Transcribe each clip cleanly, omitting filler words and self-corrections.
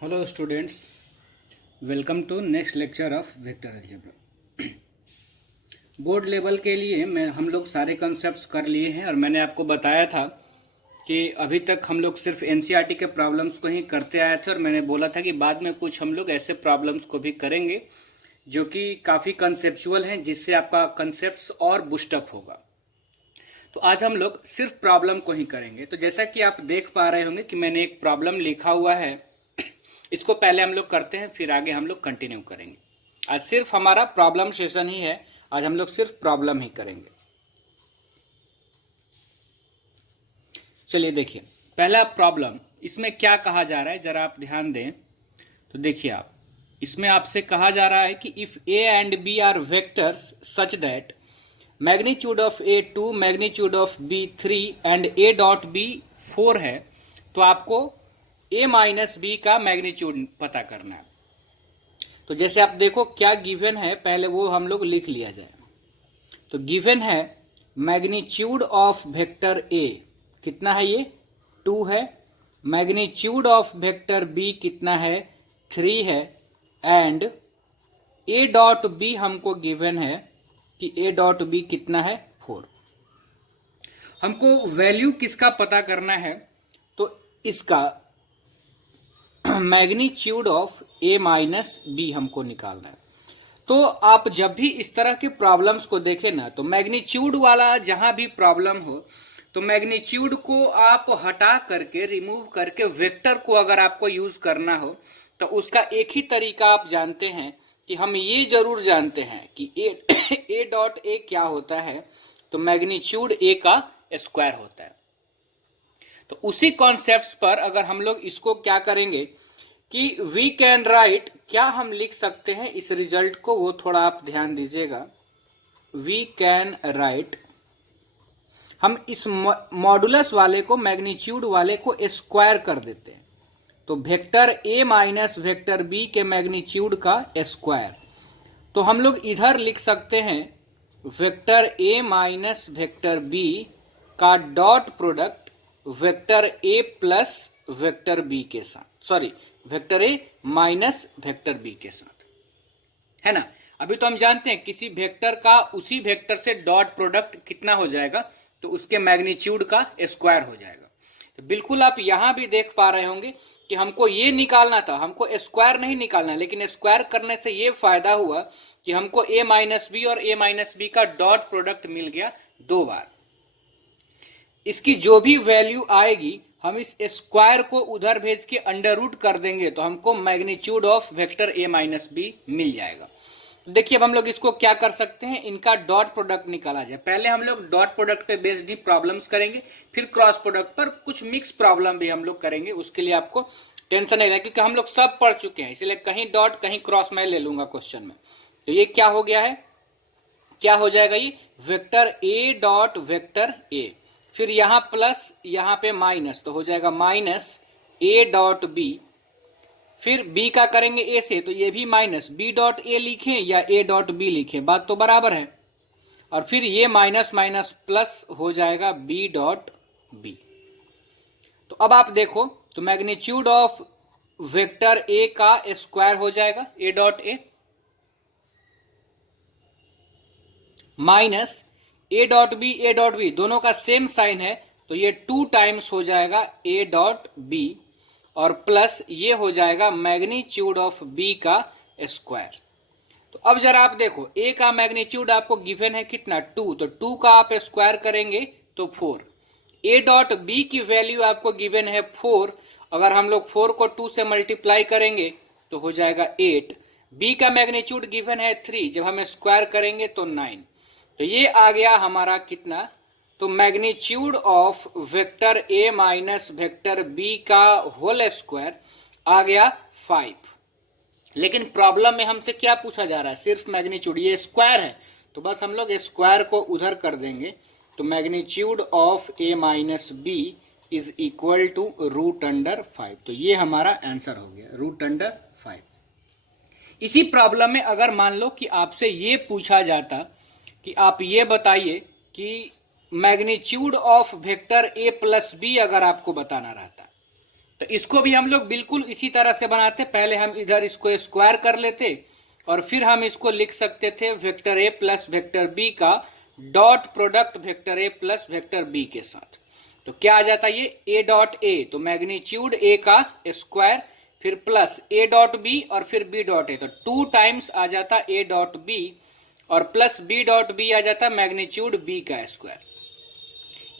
Hello students, welcome to next lecture of vector algebra. Board level के लिए हम लोग सारे कॉन्सेप्ट्स कर लिए हैं और मैंने आपको बताया था कि अभी तक हम लोग सिर्फ एनसीईआरटी के प्रॉब्लम्स को ही करते आए थे और मैंने बोला था कि बाद में कुछ हम लोग ऐसे प्रॉब्लम्स को भी करेंगे जो कि काफ़ी कंसेप्चुअल हैं, जिससे आपका कंसेप्ट्स और बूस्टअप होगा। तो आज हम लोग सिर्फ प्रॉब्लम को ही करेंगे। तो जैसा कि आप देख पा रहे होंगे कि मैंने एक प्रॉब्लम लिखा हुआ है, इसको पहले हम लोग करते हैं, फिर आगे हम लोग कंटिन्यू करेंगे। आज सिर्फ हमारा प्रॉब्लम सेशन ही है, आज हम लोग सिर्फ प्रॉब्लम ही करेंगे। चलिए देखिए, पहला प्रॉब्लम, इसमें क्या कहा जा रहा है जरा आप ध्यान दें। तो देखिए आप, इसमें आपसे कहा जा रहा है कि if A and B are vectors such that magnitude of A 2, magnitude of B 3 and A dot B 4 है, तो आपको ए माइनस बी का मैग्नीट्यूड पता करना है। तो जैसे आप देखो क्या गिवन है, पहले वो हम लोग लिख लिया जाए। तो गिवन है मैग्नीट्यूड ऑफ वेक्टर ए कितना है, ये 2 है। मैग्नीट्यूड ऑफ वेक्टर बी कितना है, 3 है। एंड ए डॉट बी हमको गिवन है कि ए डॉट बी कितना है, 4। हमको वैल्यू किसका पता करना है, तो इसका magnitude of A minus B हमको निकालना है। तो आप जब भी इस तरह के प्रॉब्लम्स को देखें ना, तो मैग्नीट्यूड वाला जहां भी प्रॉब्लम हो, तो मैग्नीट्यूड को आप हटा करके, रिमूव करके वेक्टर को अगर आपको यूज करना हो, तो उसका एक ही तरीका आप जानते हैं कि हम ये जरूर जानते हैं कि ए डॉट ए क्या होता है, तो मैग्नीट्यूड ए का स्क्वायर होता है। तो उसी कॉन्सेप्ट्स पर अगर हम लोग इसको क्या करेंगे कि वी कैन राइट, क्या हम लिख सकते हैं इस रिजल्ट को, वो थोड़ा आप ध्यान दीजिएगा। वी कैन राइट, हम इस मॉडुलस वाले को, मैग्नीट्यूड वाले को स्क्वायर कर देते हैं। तो vector A minus vector B के मैग्नीट्यूड का स्क्वायर। तो हम लोग इधर लिख सकते हैं vector A minus vector B का dot product vector A plus vector B के साथ, sorry vector A minus vector B के साथ, है ना। अभी तो हम जानते हैं किसी वेक्टर का उसी वेक्टर से डॉट प्रोडक्ट कितना हो जाएगा, तो उसके मैग्नीट्यूड का स्क्वायर हो जाएगा। तो बिल्कुल आप यहां भी देख पा रहे होंगे कि हमको ये निकालना था, हमको स्क्वायर नहीं निकालना, लेकिन स्क्वायर करने से ये फायदा हुआ कि हमको ए माइनस बी और ए माइनस बी का डॉट प्रोडक्ट मिल गया 2 बार। इसकी जो भी वैल्यू आएगी, हम इस स्क्वायर को उधर भेज के अंडर रूट कर देंगे, तो हमको magnitude of vector A minus B मिल जाएगा। देखिए अब हम लोग इसको क्या कर सकते हैं, इनका डॉट प्रोडक्ट निकाला जाए। पहले हम लोग डॉट प्रोडक्ट पे बेस्ड ही प्रॉब्लम्स करेंगे, फिर क्रॉस प्रोडक्ट पर कुछ मिक्स प्रॉब्लम भी हम लोग करेंगे। उसके लिए आपको टेंशन नहीं रहेगा, क्योंकि हम लोग सब पढ़ चुके हैं, इसलिए कहीं डॉट कहीं क्रॉस मैं ले लूंगा क्वेश्चन में। तो ये क्या हो गया है, क्या हो जाएगा, ये vector A dot vector A, फिर यहां प्लस यहां पे माइनस, तो हो जाएगा माइनस ए डॉट बी। फिर बी का करेंगे ए से, तो ये भी माइनस बी डॉट ए लिखें या ए डॉट बी लिखें, बात तो बराबर है। और फिर ये माइनस माइनस प्लस हो जाएगा बी डॉट बी। तो अब आप देखो, तो मैग्नीट्यूड ऑफ वेक्टर ए का स्क्वायर हो जाएगा A dot A, minus A dot B दोनों का सेम साइन है, तो ये 2 टाइम्स हो जाएगा ए डॉट बी, और प्लस ये हो जाएगा मैग्नीट्यूड ऑफ बी का स्क्वायर। तो अब जरा आप देखो, ए का मैग्नीट्यूड आपको गिवन है कितना, 2, तो 2 का आप स्क्वायर करेंगे तो 4। ए डॉट बी की वैल्यू आपको गिवन है 4, अगर हम लोग 4 को 2 से मल्टीप्लाई करेंगे तो हो जाएगा 8। बी का मैग्नीट्यूड गिवन है 3, जब हम स्क्वायर करेंगे तो 9। तो ये आ गया हमारा कितना, तो magnitude of vector A minus vector B का होल स्क्वायर आ गया 5। लेकिन प्रॉब्लम में हमसे क्या पूछा जा रहा है, सिर्फ मैग्नीट्यूड, ये स्क्वायर है, तो बस हम लोग स्क्वायर को उधर कर देंगे। तो magnitude of A minus B is equal to root under 5। तो ये हमारा आंसर हो गया, रूट अंडर 5। इसी प्रॉब्लम में अगर मान लो कि आपसे ये पूछा जाता कि आप ये बताइए कि magnitude of vector A plus B अगर आपको बताना रहता, तो इसको भी हम लोग बिल्कुल इसी तरह से बनाते, पहले हम इधर इसको स्क्वायर कर लेते और फिर हम इसको लिख सकते थे vector A plus vector B का dot product vector A plus vector B के साथ। तो क्या आ जाता ये ए डॉट ए, तो मैग्नीट्यूड ए का स्क्वायर फिर प्लस ए डॉट बी और फिर बी डॉट ए, तो 2 टाइम्स आ जाता ए डॉट बी और प्लस बी डॉट बी आ जाता मैग्नीट्यूड बी का स्क्वायर।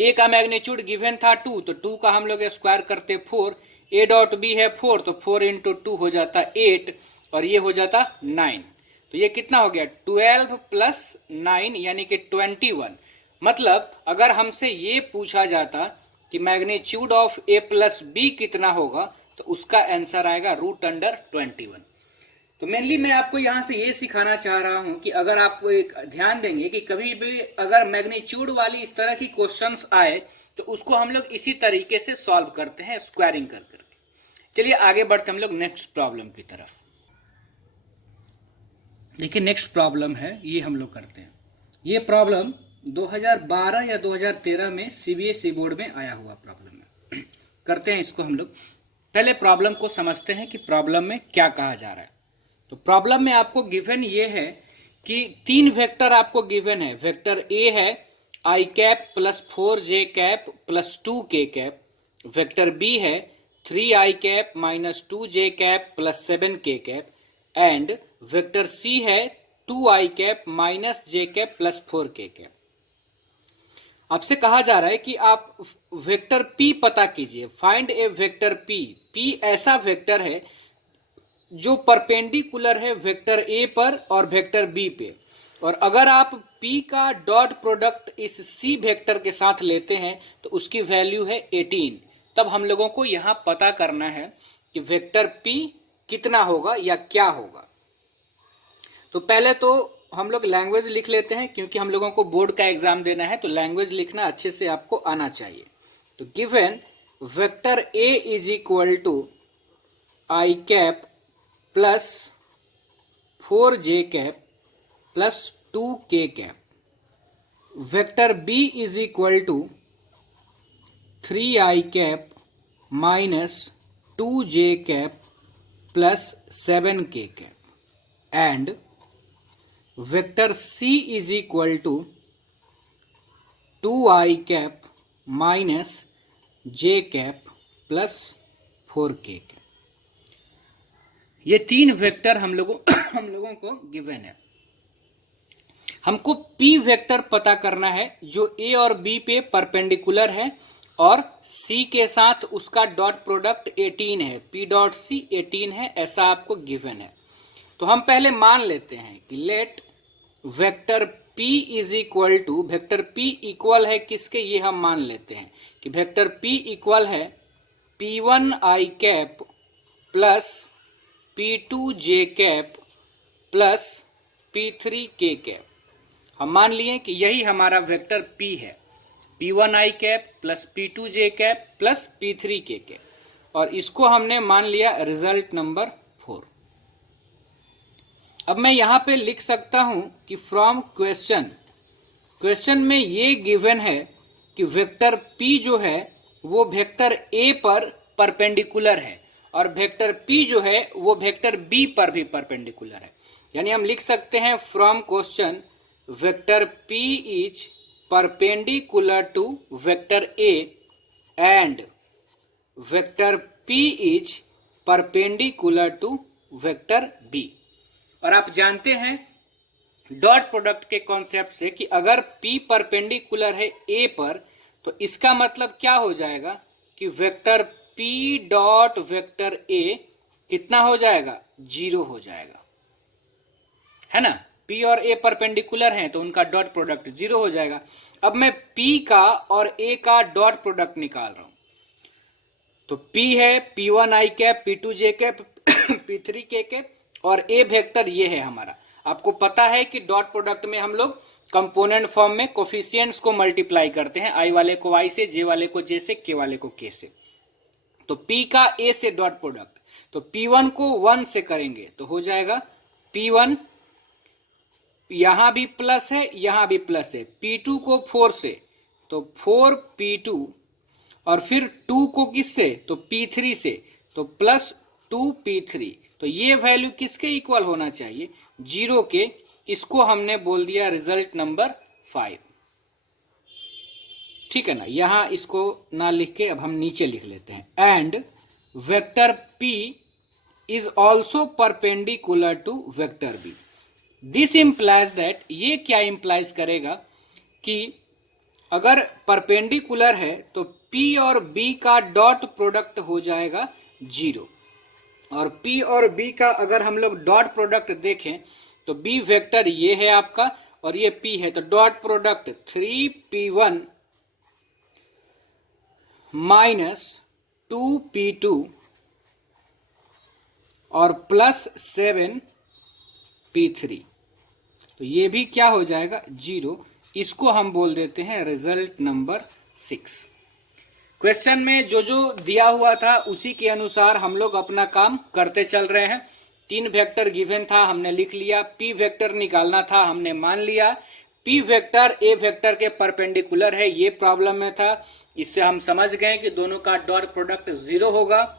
ए का मैग्नीट्यूड गिवन था 2, तो 2 का हम लोग स्क्वायर करते 4, ए डॉट बी है 4, तो 4 इंटू 2 हो जाता 8 और ये हो जाता 9। तो ये कितना हो गया 12 प्लस 9 यानी कि 21। मतलब अगर हमसे ये पूछा जाता कि magnitude of A plus B कितना होगा तो उसका आंसर आएगा √21। तो मेनली मैं आपको यहां से ये सिखाना चाह रहा हूं कि अगर आपको एक ध्यान देंगे कि कभी भी अगर मैग्नीट्यूड वाली इस तरह की क्वेश्चंस आए तो उसको हम लोग इसी तरीके से सॉल्व करते हैं, स्क्वायरिंग कर करके। चलिए आगे बढ़ते हम लोग नेक्स्ट प्रॉब्लम की तरफ। देखिए नेक्स्ट प्रॉब्लम है, ये हम लोग करते हैं। ये प्रॉब्लम 2012 या 2013 में सीबीएसई बोर्ड में आया हुआ प्रॉब्लम है। करते हैं इसको हम लोग। पहले प्रॉब्लम को समझते हैं कि प्रॉब्लम में क्या कहा जा रहा है। तो प्रॉब्लम में आपको गिवन ये है कि 3 वेक्टर आपको गिवन है। वेक्टर ए है I cap plus 4j cap plus 2k cap, vector B है 3i cap minus 2j cap plus 7k cap and vector C है 2i cap minus j cap plus 4k cap. आपसे कहा जा रहा है कि आप वेक्टर p पता कीजिए, find a vector p। p ऐसा वेक्टर है जो परपेंडिकुलर है वेक्टर a पर और वेक्टर b पे, और अगर आप p का डॉट प्रोडक्ट इस c वेक्टर के साथ लेते हैं तो उसकी वैल्यू है 18। तब हम लोगों को यहां पता करना है कि वेक्टर p कितना होगा या क्या होगा। तो पहले तो हम लोग लैंग्वेज लिख लेते हैं, क्योंकि हम लोगों को बोर्ड का एग्जाम देना है तो लैंग्वेज लिखना अच्छे से आपको आना चाहिए। तो given vector a is equal to I cap plus 4j cap plus 2k cap, vector b is equal to 3i cap minus 2j cap plus 7k cap and vector c is equal to 2i cap minus j cap plus 4k cap. ये 3 vector हम लोगों को given है। हमको p vector पता करना है जो a और b पे परपेंडिकुलर है और c के साथ उसका डॉट प्रोडक्ट 18 है, p डॉट c 18 है, ऐसा आपको गिवन है। तो हम पहले मान लेते हैं कि let vector p is equal to, vector p equal है किसके, ये हम मान लेते हैं कि वेक्टर p इक्वल है p1i cap plus p2j cap plus p3k cap. हम मान लिए कि यही हमारा वेक्टर p है, p1i cap plus p2j cap plus p3k cap, और इसको हमने मान लिया रिजल्ट नंबर 4। अब मैं यहां पे लिख सकता हूं कि फ्रॉम क्वेश्चन में ये गिवन है कि वेक्टर p जो है वो वेक्टर a पर परपेंडिकुलर है और वेक्टर p जो है वो वेक्टर b पर भी परपेंडिकुलर है। यानी हम लिख सकते हैं from question vector p is perpendicular to vector a and vector p is perpendicular to vector b। और आप जानते हैं डॉट प्रोडक्ट के कॉन्सेप्ट से कि अगर p परपेंडिकुलर है a पर तो इसका मतलब क्या हो जाएगा कि vector p dot vector a कितना हो जाएगा, 0 हो जाएगा, है ना। p और a परपेंडिकुलर हैं तो उनका डॉट प्रोडक्ट 0 हो जाएगा। अब मैं p का और a का डॉट प्रोडक्ट निकाल रहा हूं, तो p है p1i cap p2j cap p3k cap और a वेक्टर ये है हमारा। आपको पता है कि डॉट प्रोडक्ट में हम लोग कंपोनेंट फॉर्म में कोफिशिएंट्स को मल्टीप्लाई करते हैं, i वाले को y से, j वाले को j से, k वाले को k से। तो p का a से डॉट प्रोडक्ट, तो p1 को 1 से करेंगे तो हो जाएगा p1, यहां भी प्लस है यहां भी प्लस है, p2 को 4 से तो 4p2 और फिर 2 को किससे, तो P3 से, तो प्लस 2P3। तो ये वैल्यू किसके इक्वल होना चाहिए, 0 के। इसको हमने बोल दिया रिजल्ट नंबर 5। ठीक है ना। यहां इसको ना लिख के अब हम नीचे लिख लेते हैं। And vector P is also perpendicular to vector B। This implies that, ये क्या इंप्लाइज करेगा कि अगर परपेंडिकुलर है तो P और B का डॉट प्रोडक्ट हो जाएगा 0। और P और B का अगर हम लोग डॉट प्रोडक्ट देखें तो B वेक्टर ये है आपका और ये P है, तो dot product 3P1 minus 2P2 और प्लस 7P3। तो ये भी क्या हो जाएगा, 0। इसको हम बोल देते हैं रिजल्ट नंबर 6। क्वेश्चन में जो जो दिया हुआ था उसी के अनुसार हम लोग अपना काम करते चल रहे हैं। 3 वेक्टर गिवन था, हमने लिख लिया। P वेक्टर निकालना था, हमने मान लिया। P वेक्टर A वेक्टर के परपेंडिकुलर है, ये प्रॉब्लम में था। इससे हम समझ गए कि दोनों का डॉट प्रोडक्ट 0 होगा,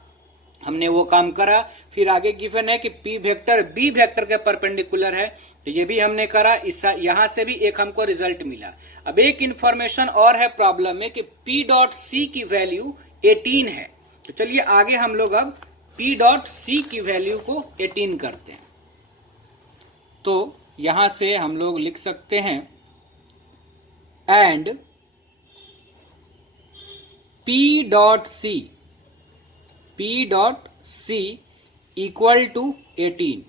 हमने वो काम करा। फिर आगे गिवन है कि P वेक्टर B वेक्टर के परपेंडिकुलर है, तो ये भी हमने करा। यहां से भी एक हमको रिजल्ट मिला। अब एक इंफॉर्मेशन और है प्रॉब्लम में कि P डॉट C की वैल्यू 18 है। तो चलिए आगे हम लोग अब P डॉट C की वैल्यू को 18 करते हैं। तो यहां से हम लोग लिख सकते हैं and P dot C equal to 18।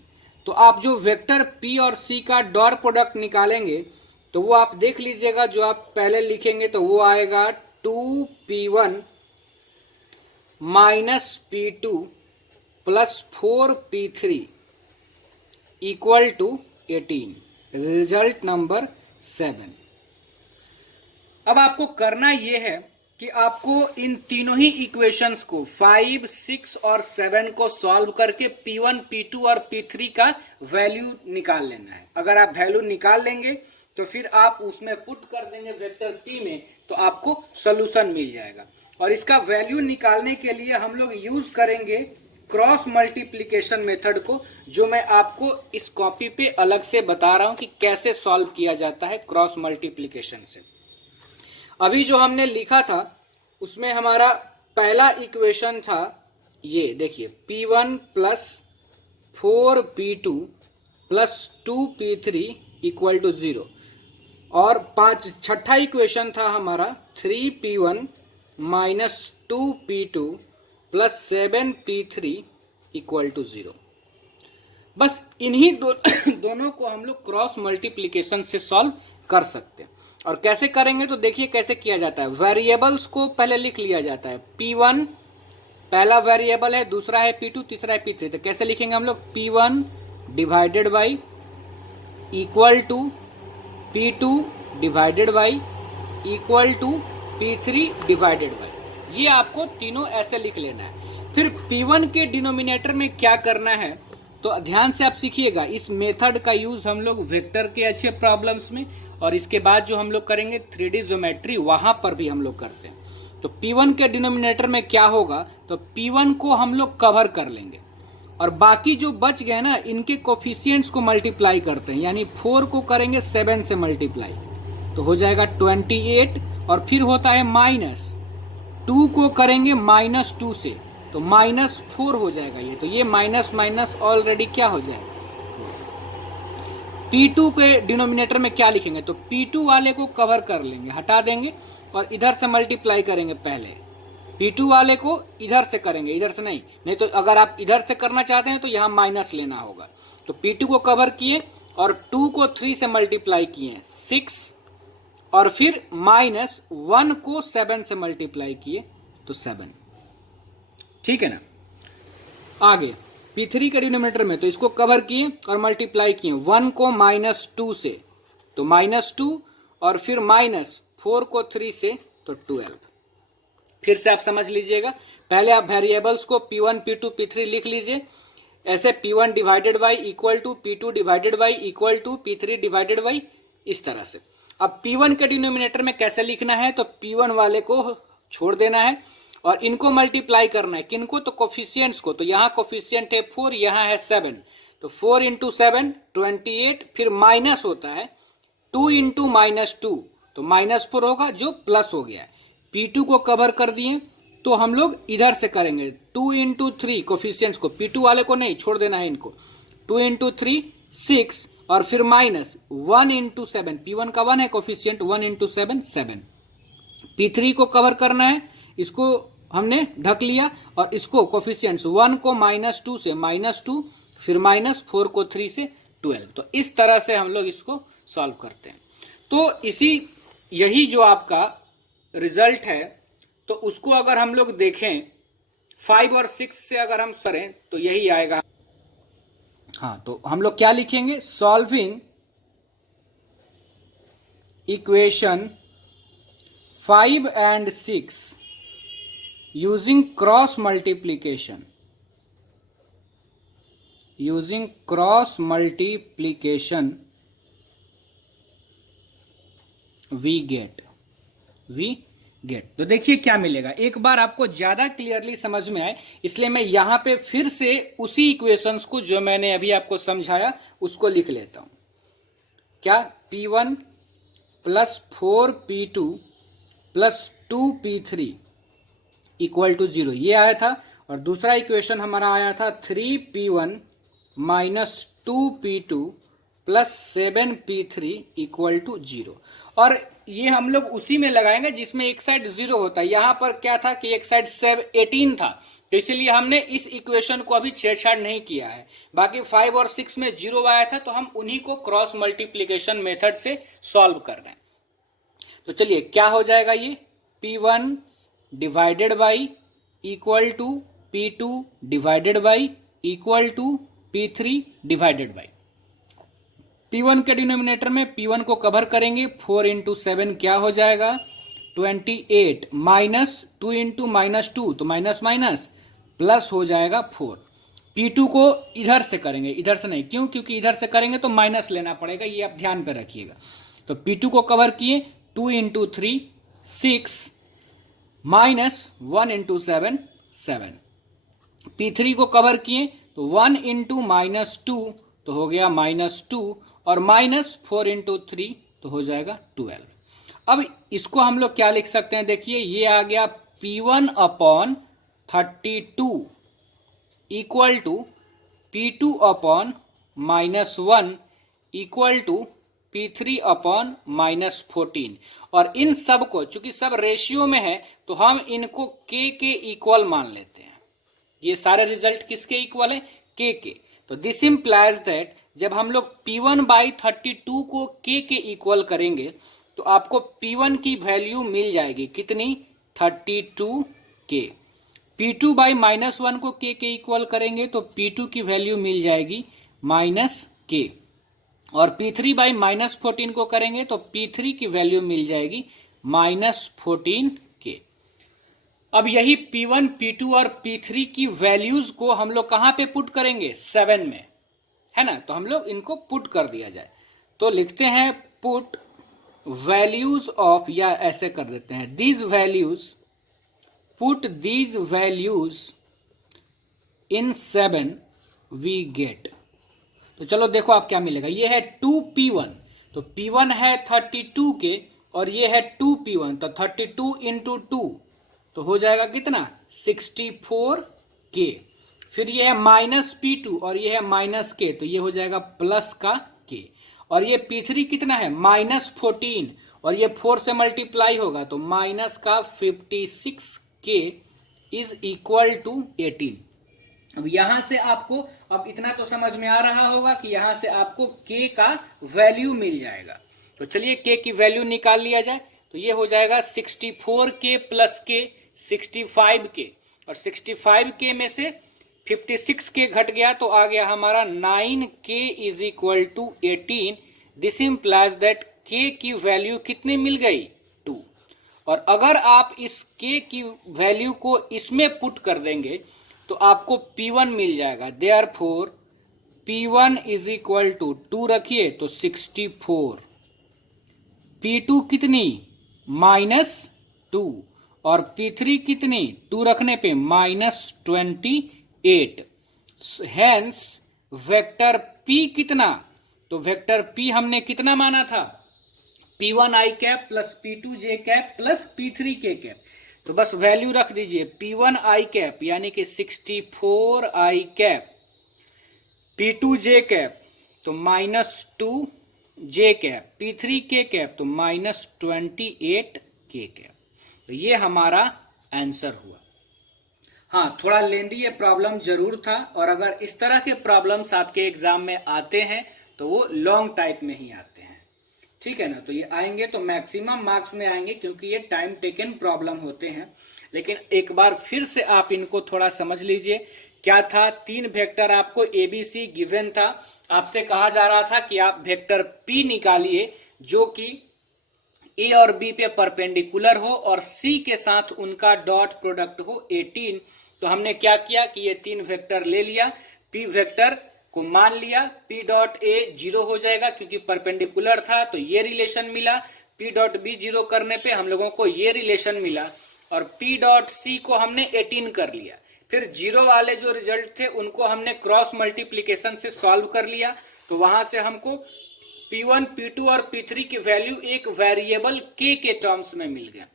तो आप जो वेक्टर P और C का डॉट प्रोडक्ट निकालेंगे तो वो आप देख लीजिएगा, जो आप पहले लिखेंगे तो वो आएगा 2P1 minus P2 plus 4P3 equal to 18, result number 7। अब आपको करना ये है कि आपको इन तीनों ही इक्वेशंस को 5, 6 और 7 को सॉल्व करके P1, P2 और P3 का वैल्यू निकाल लेना है। अगर आप वैल्यू निकाल लेंगे तो फिर आप उसमें पुट कर देंगे वेक्टर P में, तो आपको सॉल्यूशन मिल जाएगा। और इसका वैल्यू निकालने के लिए हम लोग यूज करेंगे क्रॉस मल्टीप्लीकेशन मेथड को, जो मैं आपको इस कॉपी पे अलग से बता रहा हूं कि कैसे सॉल्व किया जाता है क्रॉस मल्टीप्लीकेशन से। अभी जो हमने लिखा था उसमें हमारा पहला इक्वेशन था, ये देखिए P1 plus 4P2 plus 2P3 equal to 0। और छठा इक्वेशन था हमारा 3P1 minus 2P2 plus 7P3 equal to 0। बस इन्हीं दोनों को हम लोग क्रॉस मल्टीप्लीकेशन से सॉल्व कर सकते हैं। और कैसे करेंगे तो देखिए कैसे किया जाता है। वेरिएबल्स को पहले लिख लिया जाता है। P1 पहला वेरिएबल है, दूसरा है P2, तीसरा है P3। तो कैसे लिखेंगे हम लोग, P1 divided by equal to P2 divided by equal to P3 divided by. ये आपको तीनों ऐसे लिख लेना है। फिर P1 के डिनोमिनेटर में क्या करना है तो ध्यान से आप सीखिएगा। इस मेथड का यूज हम लोग वेक्टर के अच्छे प्रॉब्लम्स में और इसके बाद जो हम लोग करेंगे 3D ज्योमेट्री, वहां पर भी हम लोग करते हैं। तो P1 के डिनोमिनेटर में क्या होगा, तो P1 को हम लोग कवर कर लेंगे और बाकी जो बच गए ना इनके कोफिशिएंट्स को मल्टीप्लाई करते हैं। यानी 4 को करेंगे 7 से मल्टीप्लाई तो हो जाएगा 28। और फिर होता है माइनस 2 को करेंगे -2 से तो -4 हो जाएगा ये। तो ये माइनस माइनस ऑलरेडी क्या हो जाएगा। P2 के डिनोमिनेटर में क्या लिखेंगे तो P2 वाले को कवर कर लेंगे, हटा देंगे और इधर से मल्टीप्लाई करेंगे। पहले P2 वाले को इधर से करेंगे, इधर से नहीं तो अगर आप इधर से करना चाहते हैं तो यहां माइनस लेना होगा। तो P2 को कवर किए और 2 को 3 से मल्टीप्लाई किए 6 और फिर -1 को 7 से मल्टीप्लाई किए तो 7। ठीक है ना। आगे P3 के डिनोमिनेटर में तो इसको कवर किए और मल्टीप्लाई किए 1 को -2 से तो -2 और फिर -4 को 3 से तो 12। फिर से आप समझ लीजिएगा। पहले आप वेरिएबल्स को P1, P2, P3 लिख लीजिए ऐसे, P1 divided by equal to P2 divided by equal to P3 divided by, इस तरह से। अब P1 के डिनोमिनेटर में कैसे लिखना है तो P1 वाले को छोड़ देना है और इनको मल्टीप्लाई करना है। किनको? तो कोफिशियंट्स को। तो यहाँ कोफिशियंट है 4, यहाँ है 7, तो 4 इंटू 7 28, फिर माइनस होता है 2 इंटू -2, तो -4 होगा जो प्लस हो गया। P2 को कवर कर दिए, तो हम लोग इधर से करेंगे 2 इंटू 3 कोफिशियंट्स को, P2 वाले को नहीं, छोड़ देना है इनको। 2 इंटू 3 6, और फिर माइनस 1 इंटू 7, P1 का 1 है कोफिशियंट, 1 इंटू 7 7। P3 को कवर करना है, इसको हमने ढक लिया, और इसको कोफिशियंट्स 1 को -2 से -2, फिर -4 को 3 से 12। तो इस तरह से हम लोग इसको सॉल्व करते हैं। तो यही जो आपका रिजल्ट है, तो उसको अगर हम लोग देखें 5 और 6 से अगर हम करें तो यही आएगा। हाँ, तो हम लोग क्या लिखेंगे? Solving equation 5 and 6 using cross multiplication, we get। तो देखिए क्या मिलेगा, एक बार आपको ज्यादा क्लियरली समझ में आए इसलिए मैं यहां पे फिर से उसी इक्वेशंस को जो मैंने अभी आपको समझाया उसको लिख लेता हूं। क्या? P1 plus 4P2 plus 2P3 equal to 0, ये आया था। और दूसरा इक्वेशन हमारा आया था 3P1 minus 2P2 plus 7P3 equal to 0। और ये हम लोग उसी में लगाएंगे जिसमें एक साइड 0 होता है। यहां पर क्या था कि एक साइड 18 था, तो इसलिए हमने इस इक्वेशन को अभी छेड़छाड़ नहीं किया है। बाकी 5 और 6 में 0 आया था, तो हम उन्हीं को क्रॉस मल्टीप्लीकेशन मेथड से सॉल्व कर रहे हैं। तो चलिए क्या हो जाएगा, ये P1 divided by equal to P2 divided by equal to P3 divided by. P1 के डिनोमिनेटर में P1 को कवर करेंगे, 4 इंटू 7 क्या हो जाएगा? 28, माइनस 2 इंटू -2, तो माइनस माइनस प्लस हो जाएगा 4। P2 को इधर से करेंगे, इधर से नहीं, क्यों? क्योंकि इधर से करेंगे तो माइनस लेना पड़ेगा, ये आप ध्यान पे रखिएगा। तो P2 को कवर किए, 2 इंटू 3 6, माइनस 1 इंटू 7 7। P3 को कवर किए तो 1 इंटू -2, तो हो गया -2, और -4 इंटू 3 तो हो जाएगा 12। अब इसको हम लोग क्या लिख सकते हैं? देखिए ये आ गया P1 upon 32 equal to P2 upon -1 equal to P3 upon -14। और इन सब को चूंकि सब रेशियो में है तो हम इनको K के इक्वल मान लेते हैं। ये सारे रिजल्ट किसके इक्वल है? K के। तो दिस इंप्लाइज दैट जब हम लोग P1/32 को K के इक्वल करेंगे तो आपको P1 की वैल्यू मिल जाएगी कितनी? 32K। P2/-1 को K के इक्वल करेंगे तो P2 की वैल्यू मिल जाएगी -K। और P3/-14 को करेंगे तो P3 की वैल्यू मिल जाएगी -14K। अब यही P1, P2 और P3 की वैल्यूज को हम लोग कहां पे पुट करेंगे? 7 में, है ना? तो हम लोग इनको पुट कर दिया जाए तो लिखते हैं पुट वैल्यूज ऑफ, या ऐसे कर देते हैं these values, put these values in 7 we get. तो चलो देखो आप क्या मिलेगा। ये है 2P1, तो P1 है 32 के और ये है 2P1, तो 32 इंटू 2 तो हो जाएगा कितना? 64K। फिर ये है -P2 और ये है -K, तो ये हो जाएगा प्लस का K। और ये P3 कितना है? -14, और ये 4 से मल्टीप्लाई होगा तो माइनस का 56K इज इक्वल टू 18। अब यहां से आपको, अब इतना तो समझ में आ रहा होगा कि यहां से आपको K का वैल्यू मिल जाएगा। तो चलिए K की वैल्यू निकाल लिया जाए। तो ये हो जाएगा 64K प्लस K 65K, और 65K में से 56K घट गया तो आ गया हमारा 9K is equal to 18। This implies that K की वैल्यू कितनी मिल गई? 2। और अगर आप इस K की वैल्यू को इसमें पुट कर देंगे तो आपको P1 मिल जाएगा। Therefore P1 is equal to 2 रखिए तो 64, P2 कितनी? -2, और P3 कितनी 2 रखने पे -28। हेंस वेक्टर P कितना, तो वेक्टर P हमने कितना माना था P1 i cap plus P2 j cap plus P3 k cap. तो बस वैल्यू रख दीजिए P1 i कैप यानी कि 64 i cap, P2 j cap तो -2 j cap, P3 k cap तो -28 k कैप। तो ये हमारा आंसर हुआ। हाँ, थोड़ा लेंदी ये प्रॉब्लम जरूर था, और अगर इस तरह के प्रॉब्लम्स आपके एग्जाम में आते हैं तो वो लॉन्ग टाइप में ही आते हैं, ठीक है ना। तो ये आएंगे तो मैक्सिमम मार्क्स में आएंगे, क्योंकि ये टाइम टेकन प्रॉब्लम होते हैं। लेकिन एक बार फिर से आप इनको थोड़ा समझ लीजिए। क्या था, 3 वेक्टर आपको ABC गिवन था, आपसे कहा जा रहा था कि आप वेक्टर P निकालिए जो कि A और B पे परपेंडिकुलर हो और C के साथ उनका डॉट प्रोडक्ट हो 18। तो हमने क्या किया कि ये 3 वेक्टर ले लिया, P वेक्टर को मान लिया, P डॉट A 0 हो जाएगा क्योंकि परपेंडिकुलर था, तो ये रिलेशन मिला। P डॉट B 0 करने पे हम लोगों को ये रिलेशन मिला, और P डॉट C को हमने 18 कर लिया। फिर 0 वाले जो रिजल्ट थे उनको हमने क्रॉस मल्टीप्लीकेशन से सॉल्व कर लिया, तो वहां से हमको P1, P2 और P3 की वैल्यू एक वेरिएबल K के टर्म्स में मिल गया।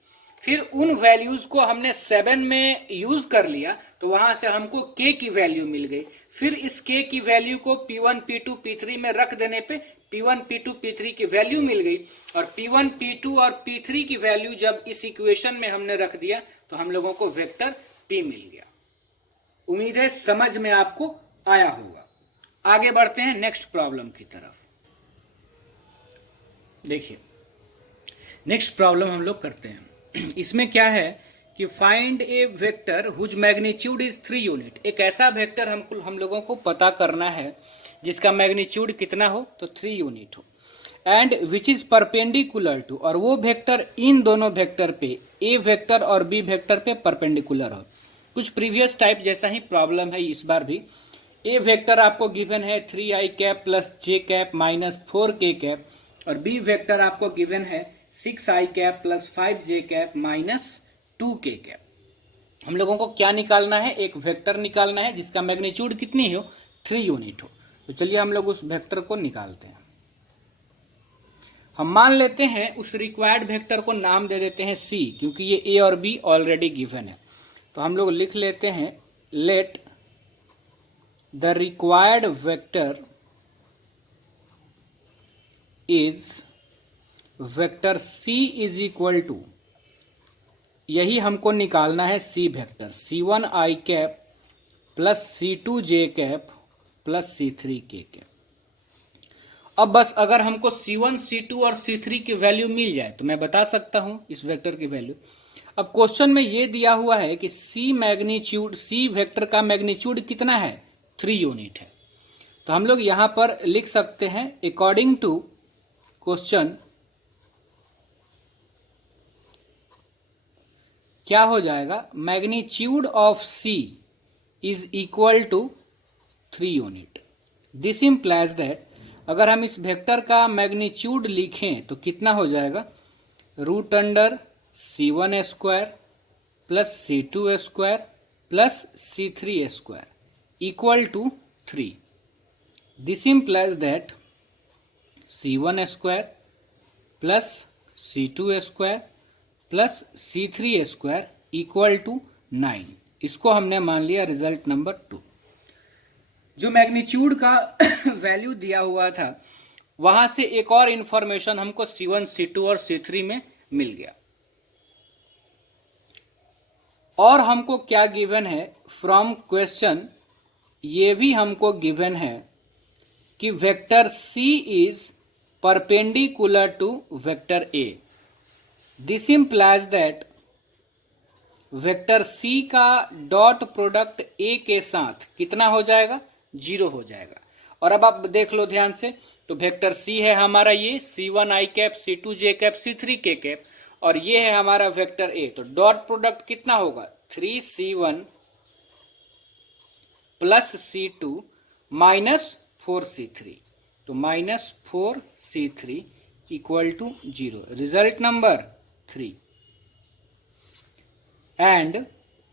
फिर उन वैल्यूज को हमने 7 में यूज कर लिया, तो वहां से हमको K की वैल्यू मिल गई। फिर इस K की वैल्यू को P1, P2, P3 में रख देने पे P1, P2, P3 की वैल्यू मिल गई, और P1, P2 और P3 की वैल्यू जब इस इक्वेशन में हमने रख दिया तो हम लोगों को वेक्टर P मिल गया। उम्मीद है समझ में आपको आया होगा। आगे बढ़ते हैं नेक्स्ट प्रॉब्लम की तरफ। देखिए, नेक्स्ट प्रॉब्लम हम लोग करते हैं। इसमें क्या है कि find a vector whose magnitude is 3 unit. एक ऐसा वेक्टर हम लोगों को पता करना है जिसका मैग्नीट्यूड कितना हो, तो 3 यूनिट हो, and which is perpendicular to, और वो वेक्टर इन दोनों वेक्टर पे, ए वेक्टर और बी वेक्टर पे परपेंडिकुलर हो। कुछ प्रीवियस टाइप जैसा ही प्रॉब्लम है इस बार भी। ए वेक्टर आपको गिवन है 3i cap plus j cap minus 4k cap, और बी वेक्टर आपको गिवन है 6i cap plus 5j cap minus 2k cap. हम लोगों को क्या निकालना है, एक वेक्टर निकालना है जिसका मैग्नीट्यूड कितनी हो, 3 यूनिट हो। तो चलिए हम लोग उस वेक्टर को निकालते हैं। हम मान लेते हैं उस रिक्वायर्ड वेक्टर को नाम दे देते हैं C, क्योंकि ये A और B ऑलरेडी गिवन है। तो हम लोग लिख लेते हैं let the required vector is vector C is equal to, यही हमको निकालना है C vector, C1i cap plus C2j cap plus C3k cap. अब बस अगर हमको C1, C2 और C3 की वैल्यू मिल जाए तो मैं बता सकता हूं इस वेक्टर की वैल्यू। अब क्वेश्चन में ये दिया हुआ है कि C वेक्टर का मैग्नीट्यूड कितना है, 3 यूनिट है। तो हम लोग यहां पर लिख सकते हैं अकॉर्डिंग टू क्वेश्चन क्या हो जाएगा, magnitude of C is equal to 3 unit. This implies that, अगर हम इस वेक्टर का मैग्नीट्यूड लिखें तो कितना हो जाएगा, root under C1 square plus C2 square plus C3 square equal to 3। This implies that C1 square plus C2 square plus C3 square equal to 9। इसको हमने मान लिया रिजल्ट नंबर 2। जो मैग्नीट्यूड का वैल्यू दिया हुआ था वहां से एक और इंफॉर्मेशन हमको C1, C2 और C3 में मिल गया। और हमको क्या गिवन है फ्रॉम क्वेश्चन, ये भी हमको गिवन है कि vector C is perpendicular to vector A। This implies that vector C का डॉट प्रोडक्ट A के साथ कितना हो जाएगा, 0 हो जाएगा। और अब आप देख लो ध्यान से, तो वेक्टर C है हमारा ये C1i cap, C2j cap, C3k cap, और ये है हमारा वेक्टर A। तो डॉट प्रोडक्ट कितना होगा, 3C1 plus C2 minus 4C3, तो minus 4C3 equal to 0, result number 3। And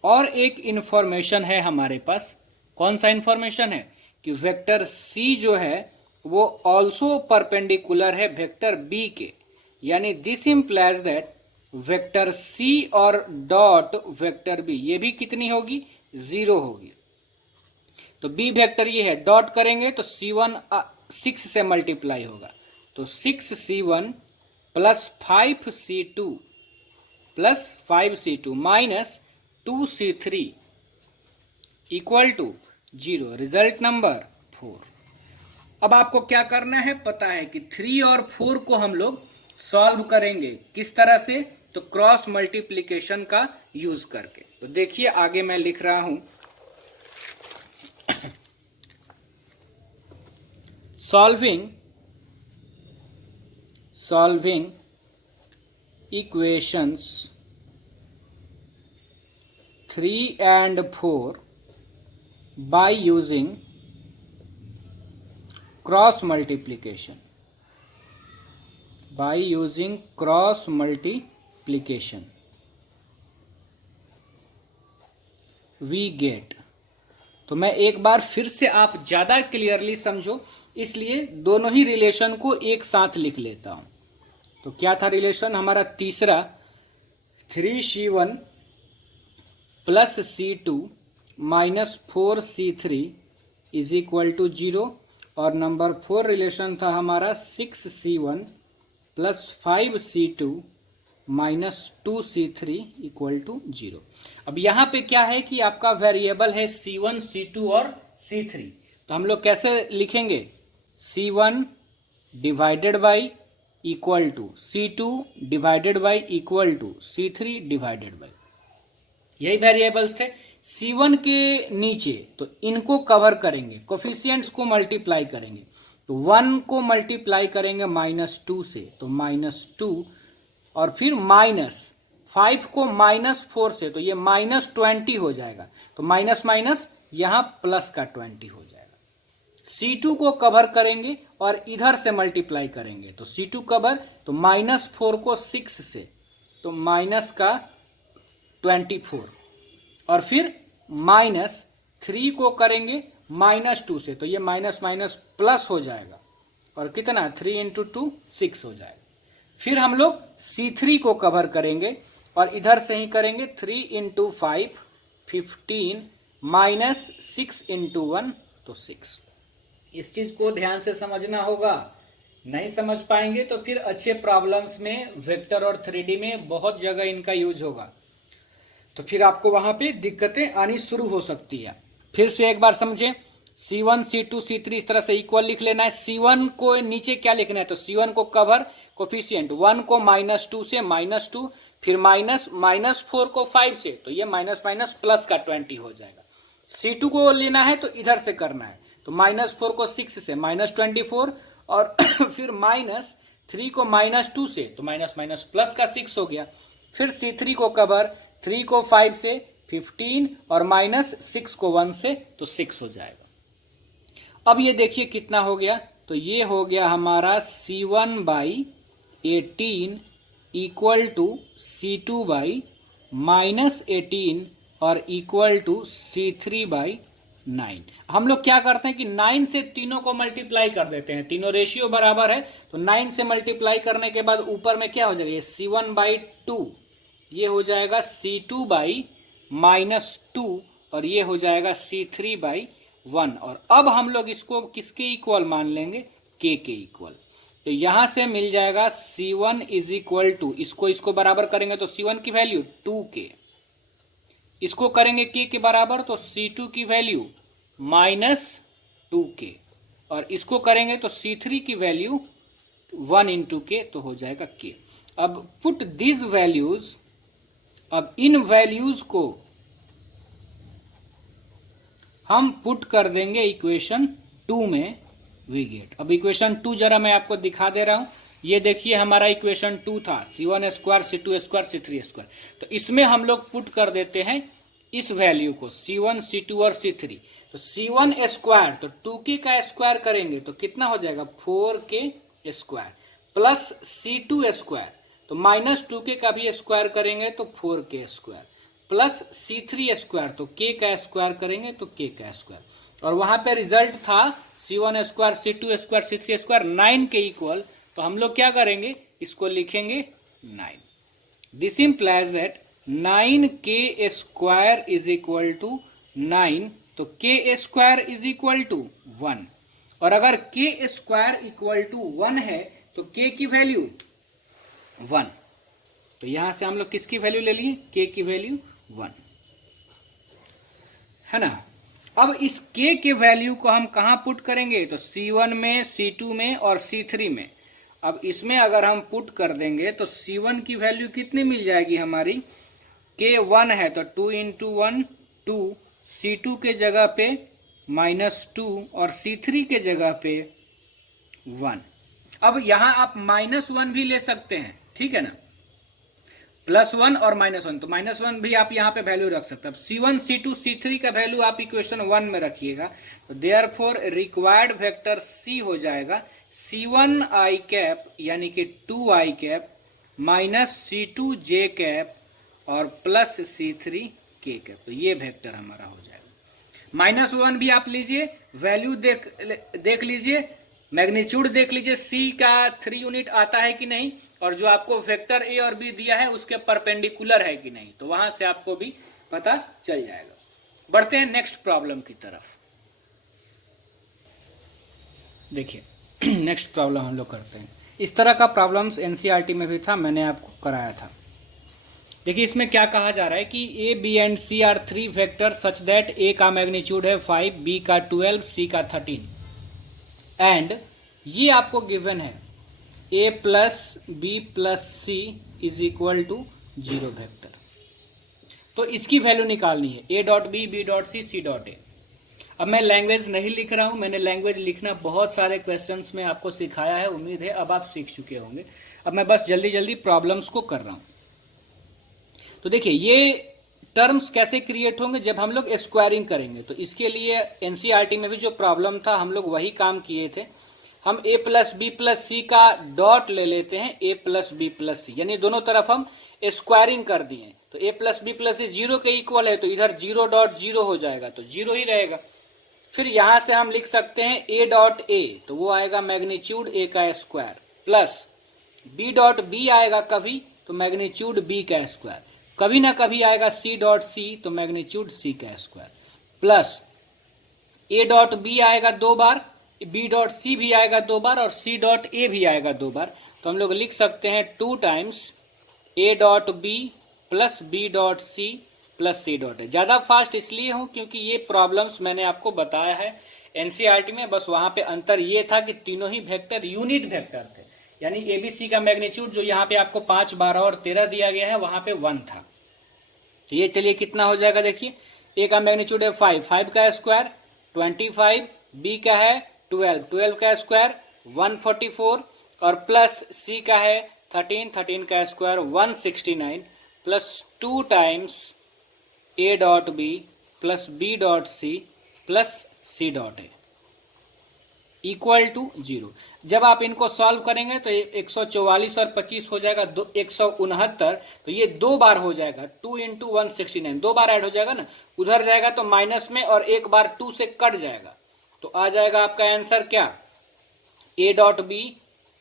और एक इंफॉर्मेशन है हमारे पास, कौन सा इंफॉर्मेशन है कि वेक्टर सी जो है वो ऑल्सो परपेंडिकुलर है वेक्टर बी के, यानी this implies that vector C और डॉट वेक्टर बी ये भी कितनी होगी, 0 होगी। तो बी वेक्टर ये है, डॉट करेंगे तो C1 6 से मल्टीप्लाई होगा, तो 6C1 plus 5C2 plus 5C2 minus 2C3 equal to 0, result number 4। अब आपको क्या करना है, पता है कि 3 और 4 को हम लोग सॉल्व करेंगे किस तरह से, तो क्रॉस मल्टीप्लीकेशन का यूज करके। तो देखिए आगे मैं लिख रहा हूं, solving equations 3 and 4 by using cross multiplication, we get। तो मैं एक बार फिर से आप ज्यादा क्लियरली समझो इसलिए दोनों ही रिलेशन को एक साथ लिख लेता हूं। तो क्या था रिलेशन हमारा तीसरा, 3C1 plus C2 minus 4C3 is equal to 0, और नंबर 4 रिलेशन था हमारा 6C1 plus 5C2 minus 2C3 equal to 0। अब यहां पे क्या है कि आपका वेरिएबल है C1, C2 और C3, तो हम लोग कैसे लिखेंगे, C1 divided by equal to C2 divided by equal to C3 divided by, यही वेरिएबल्स थे। C1 के नीचे तो इनको कवर करेंगे, कोफिशिएंट्स को मल्टीप्लाई करेंगे, तो 1 को मल्टीप्लाई करेंगे -2 से, तो -2, और फिर -5 को -4 से, तो ये -20 हो जाएगा, तो माइनस माइनस यहां प्लस का 20 हो जाएगा। C2 को कवर करेंगे और इधर से मल्टीप्लाई करेंगे, तो C2 कवर, तो -4 को 6 से, तो माइनस का 24, और फिर -3 को करेंगे -2 से, तो ये माइनस माइनस प्लस हो जाएगा, और कितना 3 × 2 6 हो जाएगा। फिर हम लोग C3 को कवर करेंगे और इधर से ही करेंगे 3 × 5 15 माइनस 6 × 1 तो 6। इस चीज को ध्यान से समझना होगा, नहीं समझ पाएंगे तो फिर अच्छे प्रॉब्लम्स में वेक्टर और 3D में बहुत जगह इनका यूज होगा, तो फिर आपको वहां पे दिक्कतें आनी शुरू हो सकती है। फिर से एक बार समझे, C1 C2 C3 इस तरह से इक्वल लिख लेना है। C1 को नीचे क्या लिखना है, तो C1 को कवर कोफिशिएंट 1 को -2 से -2, फिर -4 को 5 से, तो ये माइनस माइनस प्लस का 20 हो जाएगा। C2 को लेना है तो इधर से करना है, तो -4 को 6 से -24, और फिर -3 को -2 से, तो माइनस माइनस प्लस का 6 हो गया। फिर C3 को कवर 3 को 5 से 15, और -6 को 1 से, तो 6 हो जाएगा। अब ये देखिए कितना हो गया, तो ये हो गया हमारा C1/18 इक्वल टू C2/-18 और इक्वल टू C3/9। हम लोग क्या करते हैं कि 9 से तीनों को मल्टीप्लाई कर देते हैं, तीनों रेशियो बराबर है, तो 9 से मल्टीप्लाई करने के बाद ऊपर में क्या हो जाएगा, C1/2, ये हो जाएगा C2/-2, और ये हो जाएगा C3/1। और अब हम लोग इसको किसके इक्वल मान लेंगे, K के इक्वल। तो यहां से मिल जाएगा C1 इज इक्वल टू, इसको बराबर करेंगे तो C1 की वैल्यू 2K, इसको करेंगे K के बराबर तो C2 की वैल्यू -2K, और इसको करेंगे तो C3 की वैल्यू 1 × K, तो हो जाएगा K। अब पुट दिस वैल्यूज, अब इन वैल्यूज को हम पुट कर देंगे इक्वेशन 2 में, वी गेट। अब इक्वेशन 2 जरा मैं आपको दिखा दे रहा हूं, ये देखिए हमारा इक्वेशन 2 था, C1² C2² C3², तो इसमें हम लोग पुट कर देते हैं इस वैल्यू को, C1 C2 और C3। तो C1² तो 2K का स्क्वायर करेंगे तो कितना हो जाएगा, 4K² प्लस C2² तो -2K का भी स्क्वायर करेंगे तो 4K² प्लस C3 स्क्वायर, तो K का स्क्वायर करेंगे तो K का स्क्वायर, और वहां पे रिजल्ट था C1 square C2 square C3 square 9 के इक्वल, तो हम लोग क्या करेंगे, इसको लिखेंगे 9। This implies that 9K square is equal to 9, तो K square is equal to 1, और अगर K स्क्वायर इक्वल टू 1 है तो K की वैल्यू 1, तो यहां से हम लोग किसकी वैल्यू ले लिए, K की वैल्यू 1 है ना। अब इस K के वैल्यू को हम कहां पुट करेंगे, तो C1 में C2 में और C3 में। अब इसमें अगर हम पुट कर देंगे तो C1 की वैल्यू कितनी मिल जाएगी हमारी, K 1 है तो 2 इंटू 1 2, C2 के जगह पे -2 और C3 के जगह पे 1। अब यहां आप -1 भी ले सकते हैं, ठीक है ना, +1 और -1, तो -1 भी आप यहाँ पे वैल्यू रख सकते हैं। C1 C2 C3 का वैल्यू आप इक्वेशन 1 में रखिएगा, तो देयरफॉर रिक्वायर्ड वेक्टर C हो जाएगा C1 I कैप यानी कि 2 I cap minus C2 J cap और प्लस C3 K कैप, तो ये वेक्टर हमारा हो जाएगा। -1 भी आप लीजिए, वैल्यू देख लीजिए, मैग्नीट्यूड देख लीजिए, C का 3 यूनिट आता है कि नहीं, और जो आपको वेक्टर A और B दिया है उसके परपेंडिकुलर है कि नहीं, तो वहां से आपको भी पता चल जाएगा। बढ़ते हैं नेक्स्ट प्रॉब्लम की तरफ। देखिए नेक्स्ट प्रॉब्लम हम लोग करते हैं। इस तरह का प्रॉब्लम्स एनसीईआरटी में भी था, मैंने आपको कराया था। देखिए इसमें क्या कहा जा रहा है कि A, B and C are 3 vector such that A का मैग्नीट्यूड है 5, B का 12, C का 13, एंड ये आपको गिवन है A plus B plus C is equal to 0 vector. तो इसकी वैल्यू निकालनी है, A dot B, B dot C, C dot A। अब मैं लैंग्वेज नहीं लिख रहा हूं, मैंने लैंग्वेज लिखना बहुत सारे क्वेश्चंस में आपको सिखाया है, उम्मीद है अब आप सीख चुके होंगे। अब मैं बस जल्दी जल्दी प्रॉब्लम्स को कर रहा हूं। तो देखिए ये टर्म्स कैसे क्रिएट होंगे जब हम लोग स्क्वायरिंग करेंगे, तो इसके लिए एनसीईआरटी में भी जो प्रॉब्लम था हम लोग वही काम किए थे। हम A plus B plus C का डॉट ले लेते हैं, A plus B plus C, यानी दोनों तरफ हम स्क्वायरिंग कर दिए, तो A plus B plus C 0 के इक्वल है, तो इधर 0 डॉट 0 हो जाएगा, तो 0 ही रहेगा। फिर यहां से हम लिख सकते हैं A डॉट A, तो वो आएगा मैग्नीट्यूड A का square, plus B dot B आएगा कभी तो मैग्नीट्यूड B का स्क्वायर, कभी ना कभी आएगा C डॉट C तो मैग्नीट्यूड C का square, plus A dot B आएगा 2 बार, B डॉट C भी आएगा 2 बार और C डॉट A भी आएगा 2 बार, तो हम लोग लिख सकते हैं 2 times A dot B plus B dot C plus C dot A। ज्यादा फास्ट इसलिए हूं क्योंकि ये प्रॉब्लम्स मैंने आपको बताया है एनसीईआरटी में, बस वहां पे अंतर ये था कि तीनों ही वेक्टर यूनिट वेक्टर थे, यानी ABC का मैग्नीट्यूड जो यहाँ पे आपको 5, 12 और 13 दिया गया है वहां पे 1 था। तो ये चलिए कितना हो जाएगा, देखिए A का मैग्नीट्यूड है 5, 5 का स्क्वायर 25, B का है 12, 12 का स्क्वायर 144 और प्लस C का है 13, 13 का square 169 plus 2 times A dot B plus B dot C plus C dot A equal to 0। जब आप इनको सॉल्व करेंगे तो 144 और 25 हो जाएगा 169, तो ये 2 बार हो जाएगा, 2 इंटू 169, 2 बार ऐड हो जाएगा ना, उधर जाएगा तो माइनस में और एक बार 2 से कट जाएगा, तो आ जाएगा आपका आंसर क्या, A dot B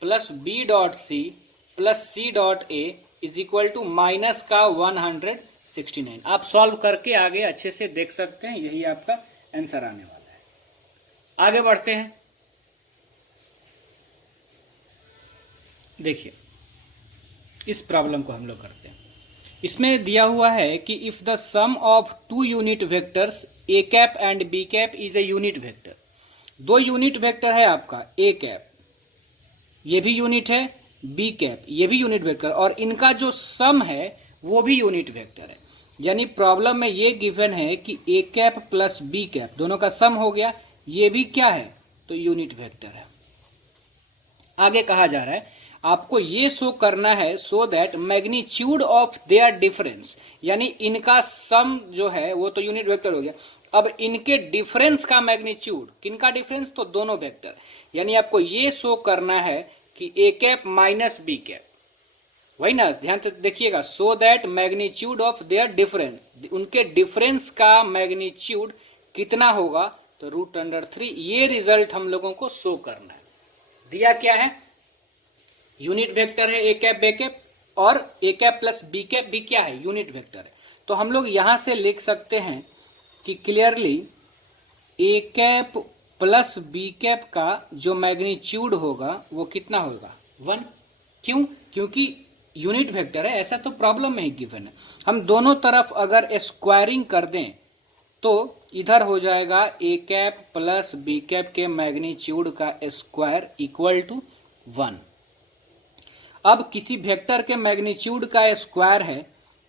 plus B dot C plus C dot A is equal to minus का 169। आप सॉल्व करके आगे अच्छे से देख सकते हैं, यही आपका आंसर आने वाला है। आगे बढ़ते हैं। देखिए इस प्रॉब्लम को हम लोग करते हैं। इसमें दिया हुआ है कि if the sum of 2 unit vectors A cap and B cap is a unit vector. 2 unit vector है आपका A कैप, ये भी यूनिट है, B कैप ये भी यूनिट वेक्टर, और इनका जो सम है वो भी यूनिट वेक्टर है। यानी प्रॉब्लम में ये गिवन है कि A cap plus B cap दोनों का सम हो गया, ये भी क्या है, तो यूनिट वेक्टर है। आगे कहा जा रहा है आपको ये शो करना है so that magnitude of their difference, यानी इनका सम जो है वो तो यूनिट वेक्टर हो गया, अब इनके डिफरेंस का मैग्नीट्यूड, किनका डिफरेंस, तो दोनों वेक्टर, यानी आपको ये शो करना है कि A cap minus B cap, वही ना, ध्यान से देखिएगा, so that magnitude of their difference, उनके डिफरेंस का मैग्नीट्यूड कितना होगा, तो √3, ये रिजल्ट हम लोगों को शो करना है। दिया क्या है, यूनिट वेक्टर है ए कैप बे कैप, और ए कैप प्लस बी कैप भी क्या है, यूनिट वेक्टर है। तो हम लोग यहां से लिख सकते हैं कि क्लियरली ए कैप प्लस बी कैप का जो मैग्नीट्यूड होगा वो कितना होगा, 1। क्यों, क्योंकि यूनिट वेक्टर है, ऐसा तो प्रॉब्लम में ही गिवन है। हम दोनों तरफ अगर स्क्वायरिंग कर दें तो इधर हो जाएगा A cap plus B cap के मैग्नीट्यूड का स्क्वायर इक्वल टू 1। अब किसी वेक्टर के मैग्नीट्यूड का स्क्वायर है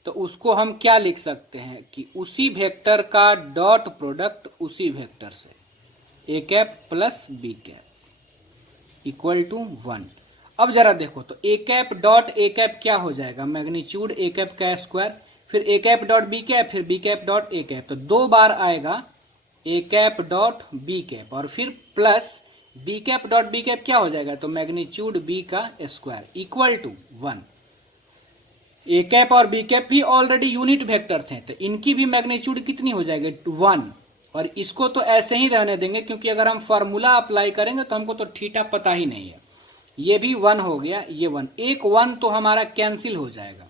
तो उसको हम क्या लिख सकते हैं कि उसी वेक्टर का डॉट प्रोडक्ट उसी वेक्टर से, A cap plus B cap equal to 1। अब जरा देखो तो A cap dot A cap क्या हो जाएगा, मैग्नीट्यूड ए कैप का स्क्वायर, फिर A cap dot B cap, फिर B cap dot A cap, तो 2 बार आएगा A cap dot B cap, और फिर plus B cap dot B cap क्या हो जाएगा, तो मैग्नीट्यूड बी का square equal to 1। A cap और बी कैप भी ऑलरेडी यूनिट वेक्टर थे, तो इनकी भी मैग्नीट्यूड कितनी हो जाएगी, 1। और इसको तो ऐसे ही रहने देंगे, क्योंकि अगर हम फॉर्मूला अप्लाई करेंगे तो हमको तो थीटा पता ही नहीं है। ये भी 1 हो गया, ये 1, एक 1 तो हमारा कैंसिल हो जाएगा।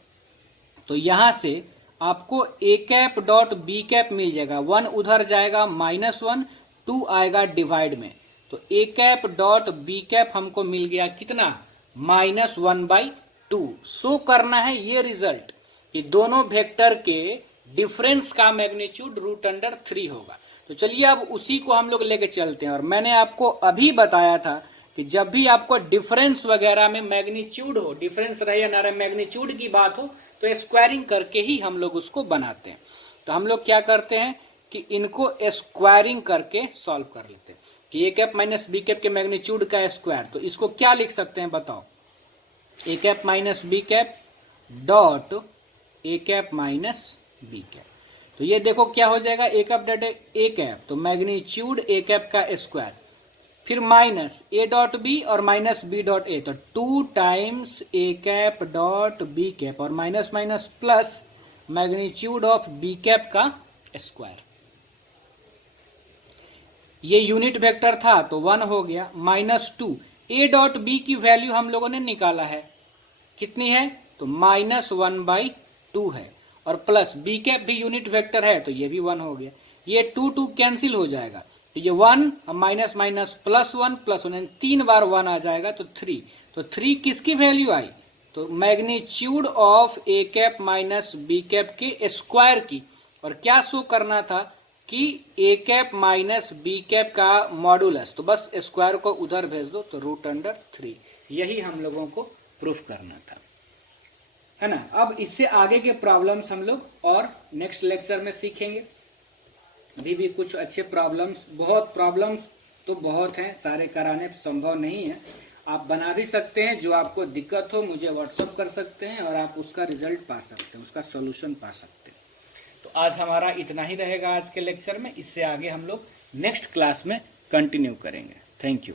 तो यहां से आपको ए कैप डॉट बी कैप मिल जाएगा, 1 उधर जाएगा -1, 2 आएगा डिवाइड में, तो A cap dot B cap हमको मिल गया कितना, -1/2। शो करना है ये रिजल्ट कि दोनों वेक्टर के डिफरेंस का मैग्नीट्यूड √3 होगा। तो चलिए अब उसी को हम लोग लेके चलते हैं। और मैंने आपको अभी बताया था कि जब भी आपको डिफरेंस वगैरह में मैग्नीट्यूड हो, डिफरेंस रहे या ना रहे, मैग्नीट्यूड की बात हो तो स्क्वायरिंग करके ही हम लोग उसको बनाते हैं। तो हम लोग क्या करते हैं कि इनको स्क्वायरिंग करके सॉल्व कर लेते हैं कि A cap minus B cap के मैग्नीट्यूड का स्क्वायर, तो इसको क्या लिख सकते हैं बताओ, A cap minus B cap dot A cap minus B cap. तो ये देखो क्या हो जाएगा, A cap dot A cap, तो मैग्नीट्यूड ए कैप का स्क्वायर, फिर माइनस ए डॉट बी और माइनस बी डॉट ए, तो 2 times A cap dot B cap, और minus minus plus magnitude of B cap का स्क्वायर। ये unit vector था तो 1 हो गया, -2 ए डॉट बी की वैल्यू हम लोगों ने निकाला है, कितनी है, तो -1/2 है, और प्लस बी कैप भी यूनिट वेक्टर है तो ये भी 1 हो गया। ये 2 कैंसिल हो जाएगा, तो ये 1 माइनस माइनस +1 +1, 3 बार 1 आ जाएगा तो 3। तो 3 किसकी वैल्यू आई, तो magnitude of A cap minus B cap के स्क्वायर की। और क्या शो करना था कि A cap minus B cap का मॉडुलस, तो बस स्क्वायर को उधर भेज दो तो √3। यही हम लोगों को प्रूफ करना था, है ना। अब इससे आगे के प्रॉब्लम्स हम लोग और नेक्स्ट लेक्चर में सीखेंगे। अभी भी कुछ अच्छे प्रॉब्लम्स, प्रॉब्लम्स तो बहुत हैं, सारे कराने संभव नहीं है। आप बना भी सकते हैं, जो आपको दिक्कत हो मुझे व्हाट्सअप कर सकते हैं और आप उसका रिजल्ट पा सकते हैं, उसका सॉल्यूशन पा सकते हैं। तो आज हमारा इतना ही रहेगा आज के लेक्चर में, इससे आगे हम लोग नेक्स्ट क्लास में कंटिन्यू करेंगे। Thank you.